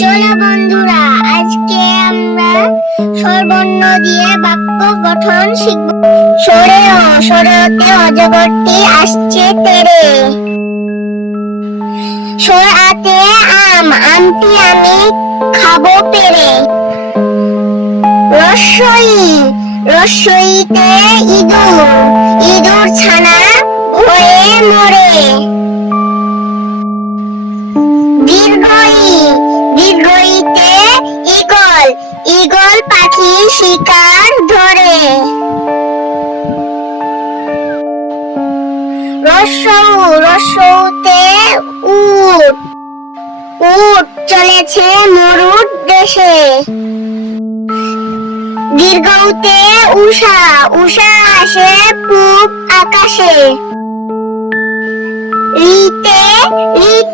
চলো বন্ধুরা, আজকে আমরা স্বরবর্ণ দিয়ে বাক্য গঠন শিখব। সরে ও, সরেতে অজগরটি আসছে তেরে। সরাতে আম, আমটি আমি খাব পেরে। রসই, রসইতে ইঁদুর ইঁদুর ছানা ভয়ে মরে। দীর্ঘই দীর্ঘইতে ঈগল ঈগল পাখি শিকার ধরে। রসৌ, রসৌতে উট উট চলেছে মরুর দেশে। দীর্ঘতে উষা উষা আসে পূব আকাশে। ঋতে ঋতু